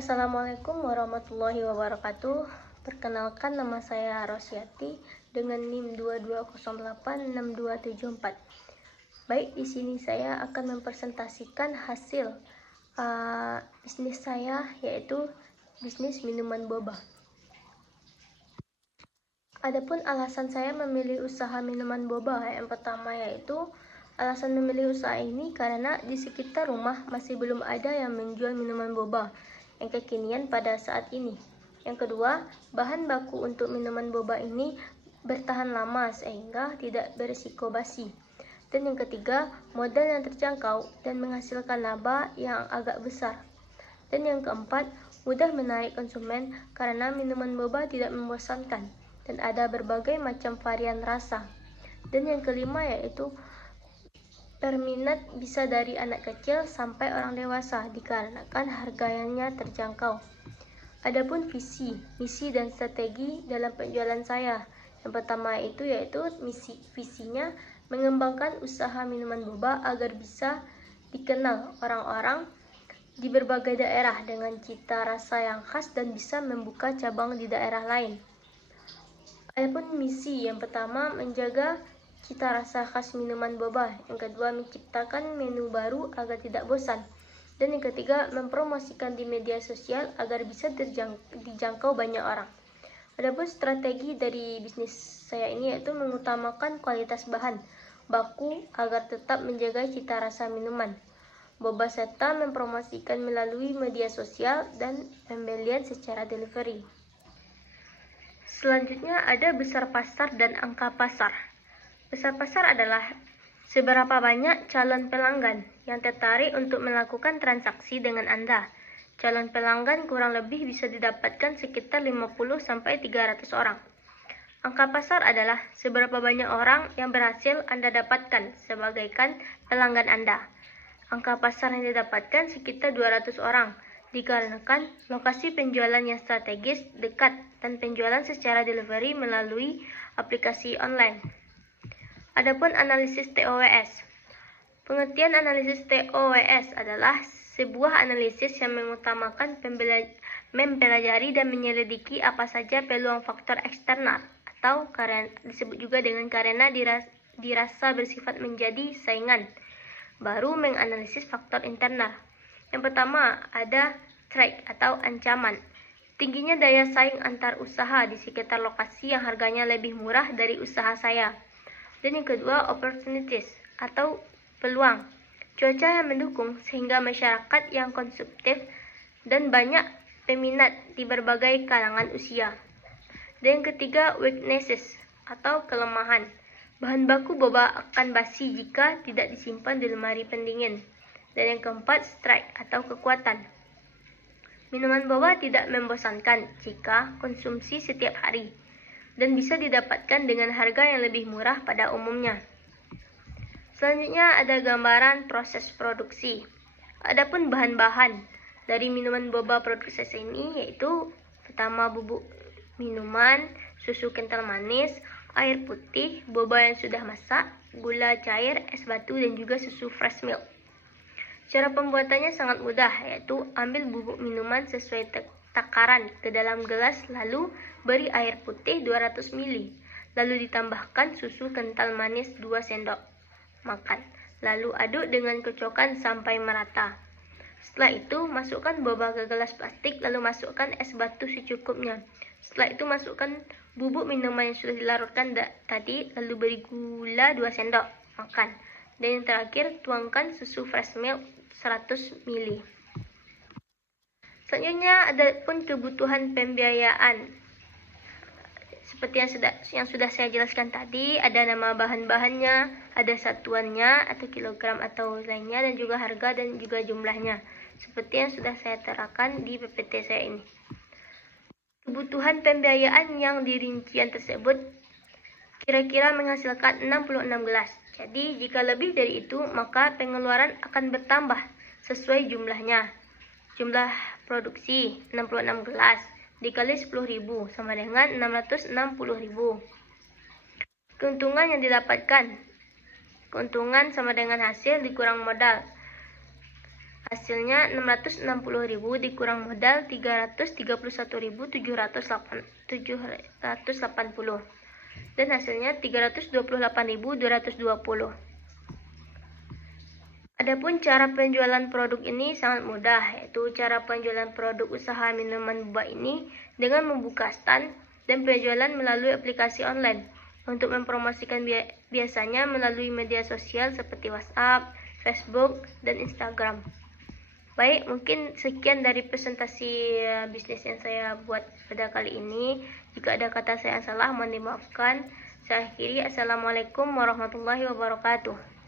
Assalamualaikum warahmatullahi wabarakatuh. Perkenalkan, nama saya Rosyati dengan NIM 22086274. Baik, di sini saya akan mempresentasikan hasil bisnis saya, yaitu bisnis minuman boba. Adapun alasan saya memilih usaha minuman boba, yang pertama yaitu alasan memilih usaha ini karena di sekitar rumah masih belum ada yang menjual minuman boba yang kekinian pada saat ini. Yang kedua, bahan baku untuk minuman boba ini bertahan lama sehingga tidak berisiko basi. Dan yang ketiga, modal yang terjangkau dan menghasilkan laba yang agak besar. Dan yang keempat, mudah menarik konsumen karena minuman boba tidak membosankan dan ada berbagai macam varian rasa. Dan yang kelima yaitu berminat bisa dari anak kecil sampai orang dewasa dikarenakan harganya terjangkau. Adapun visi, misi dan strategi dalam penjualan saya. Yang pertama itu yaitu visinya mengembangkan usaha minuman boba agar bisa dikenal orang-orang di berbagai daerah dengan cita rasa yang khas dan bisa membuka cabang di daerah lain. Adapun misi, yang pertama menjaga cita rasa khas minuman boba, yang kedua menciptakan menu baru agar tidak bosan, dan yang ketiga mempromosikan di media sosial agar bisa dijangkau banyak orang. Adapun strategi dari bisnis saya ini yaitu mengutamakan kualitas bahan baku agar tetap menjaga cita rasa minuman boba serta mempromosikan melalui media sosial dan pembelian secara delivery. Selanjutnya ada besar pasar dan angka pasar. Besar pasar adalah seberapa banyak calon pelanggan yang tertarik untuk melakukan transaksi dengan Anda. Calon pelanggan kurang lebih bisa didapatkan sekitar 50-300 orang. Angka pasar adalah seberapa banyak orang yang berhasil Anda dapatkan sebagaikan pelanggan Anda. Angka pasar yang didapatkan sekitar 200 orang. Dikarenakan lokasi penjualan yang strategis, dekat, dan penjualan secara delivery melalui aplikasi online. Adapun analisis TOWS. Pengertian analisis TOWS adalah sebuah analisis yang mengutamakan mempelajari dan menyelidiki apa saja peluang faktor eksternal atau disebut juga dengan karena dirasa bersifat menjadi saingan. Baru menganalisis faktor internal. Yang pertama ada threat atau ancaman. Tingginya daya saing antar usaha di sekitar lokasi yang harganya lebih murah dari usaha saya. Dan yang kedua opportunities atau peluang. Cuaca yang mendukung sehingga masyarakat yang konsumtif dan banyak peminat di berbagai kalangan usia. Dan yang ketiga weaknesses atau kelemahan. Bahan baku boba akan basi jika tidak disimpan di lemari pendingin. Dan yang keempat, strike atau kekuatan. Minuman boba tidak membosankan jika konsumsi setiap hari dan bisa didapatkan dengan harga yang lebih murah pada umumnya. Selanjutnya ada gambaran proses produksi. Adapun bahan-bahan dari minuman boba produksi ini yaitu pertama bubuk minuman, susu kental manis, air putih, boba yang sudah masak, gula cair, es batu, dan juga susu fresh milk. Cara pembuatannya sangat mudah, yaitu ambil bubuk minuman sesuai takaran ke dalam gelas, lalu beri air putih 200 ml, lalu ditambahkan susu kental manis 2 sendok makan, lalu aduk dengan kocokan sampai merata. Setelah itu, masukkan boba ke gelas plastik, lalu masukkan es batu secukupnya. Setelah itu, masukkan bubuk minuman yang sudah dilarutkan tadi, lalu beri gula 2 sendok makan. Dan yang terakhir, tuangkan susu fresh milk 100 ml. Selanjutnya ada pun kebutuhan pembiayaan. Seperti yang sudah saya jelaskan tadi, ada nama bahan-bahannya, ada satuannya atau kilogram atau lainnya, dan juga harga dan juga jumlahnya. Seperti yang sudah saya terangkan di PPT saya ini. Kebutuhan pembiayaan yang di rincian tersebut kira-kira menghasilkan 66 gelas. Jadi, jika lebih dari itu, maka pengeluaran akan bertambah sesuai jumlahnya. Jumlah produksi 66 gelas dikali 10.000 sama dengan 660.000. Keuntungan yang didapatkan. Keuntungan sama dengan hasil dikurang modal. Hasilnya 660.000 dikurang modal 331.780 dan hasilnya 328.220. Adapun cara penjualan produk ini sangat mudah, yaitu cara penjualan produk usaha minuman boba ini dengan membuka stand dan penjualan melalui aplikasi online. Untuk mempromosikan biasanya melalui media sosial seperti WhatsApp, Facebook, dan Instagram. Baik, mungkin sekian dari presentasi bisnis yang saya buat pada kali ini. Jika ada kata saya yang salah, mohon dimaafkan. Saya akhiri. Assalamualaikum warahmatullahi wabarakatuh.